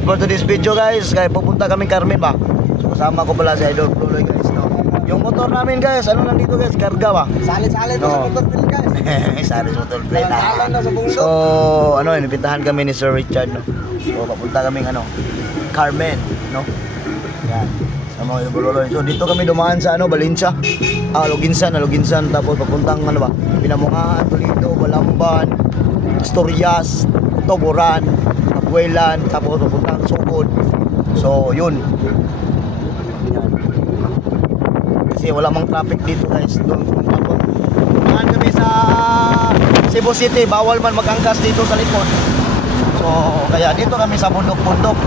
For today's video guys, kaya pupunta kami Carmen ba? So kasama ko pala si Idol Floyd guys, no? Yung motor namin guys, ano lang dito guys, karga ba? Salit-salit No. sa motor fill guys. Sari sa motor plate. Talan na sa bundok. So, ano, inibitahan kami ni Sir Richard, no? So, papunta kaming ano, Carmen, no? Yan. Sa mga Iboroloy. So, dito kami dumaan sa ano, Valencia. Luginsan. Tapos papuntang ano ba? Pinamungahan, Toledo, Balamban, Asturias, Toboran, Abuelan, tapos papuntang Sugod. So, yun. Yan. Kasi wala mang traffic dito guys. Doon, tapos, dumaan kami sa Cebu City. Bawal man mag-angkas dito sa likod. So, kaya dito kami sa bundok-bundok.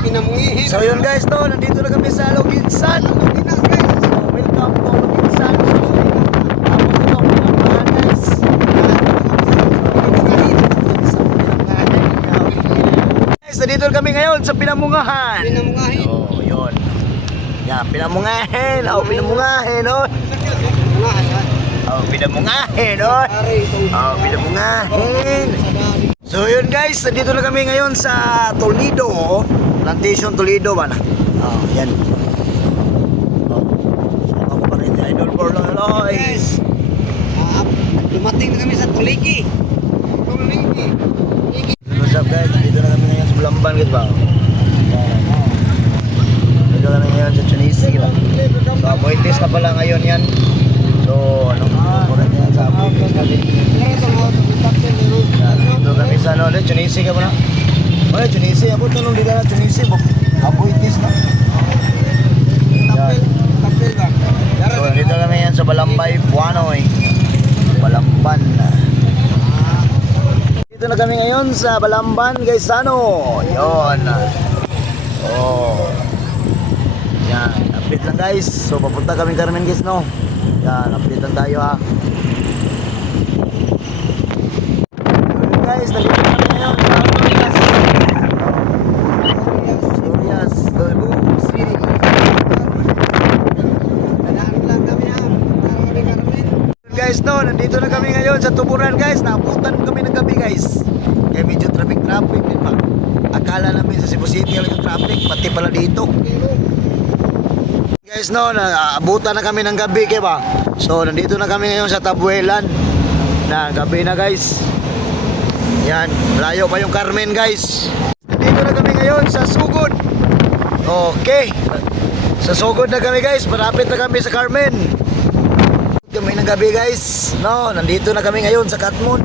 Pinamungihin. So yun guys, to, nandito na kami sa Loginsan. Pinas guys. So welcome to Loginsan. Tapos ito, pinamahan guys. Guys, nandito na kami ngayon sa Pinamungahan. Pinamungahin. Oh, yun. Yan, Pinamungahin. Oh, Pinamungahin, oh. Mungahan ha. Oh, Pinamungahin, oh. Pare itong Oh, Pinamungahin. sa dami. So yun guys, nandito na kami ngayon sa Toledo, Plantation Toledo ba na? Oh, yan. Oh. Ako pa rin si Idol Borloy. Guys. Dumating na kami sa Tuliki. Tuliki. What's up guys, nandito na kami ngayon sa Bulamban guys ba? Nandito kami ngayon sa Tunisi ba? So Aboitis na pala ngayon yan. So ano, puro yan sa Aboitis na din. Dito kami sa ano ulit, Tunisi ka ba na? Oye, Tunisi, abot na nung dito na Tunisi, Aboitis na. Tapil ba? So dito kami yan sa Balambay, Buanoy, Balamban. Dito na kami ngayon sa Balamban, guys, ano? Yon. Oh. Yan, update lang guys. So papunta kami Carmen guys, no? Yan, update lang tayo ha. So, yun, guys, nandito na kami ngayon sa Asturias, Cebu City. Dadaan lang kami ha. Punta kami Carmen. Guys, no, nandito na kami ngayon sa Tuburan guys. Naabutan kami ng gabi guys. Kaya medyo traffic din pa. Akala namin sa Cebu City lang yung traffic, pati pala dito. Guys, no, naabutan na kami ng gabi kaya ba? So, nandito na kami ngayon sa Tabuelan. Na gabi na guys. Yan, malayo pa yung Carmen guys. Nandito na kami ngayon sa Sugod. Okay. Sa Sugod na kami guys, malapit na kami sa Carmen. Kami ng gabi guys, no, nandito na kami ngayon sa Katmon.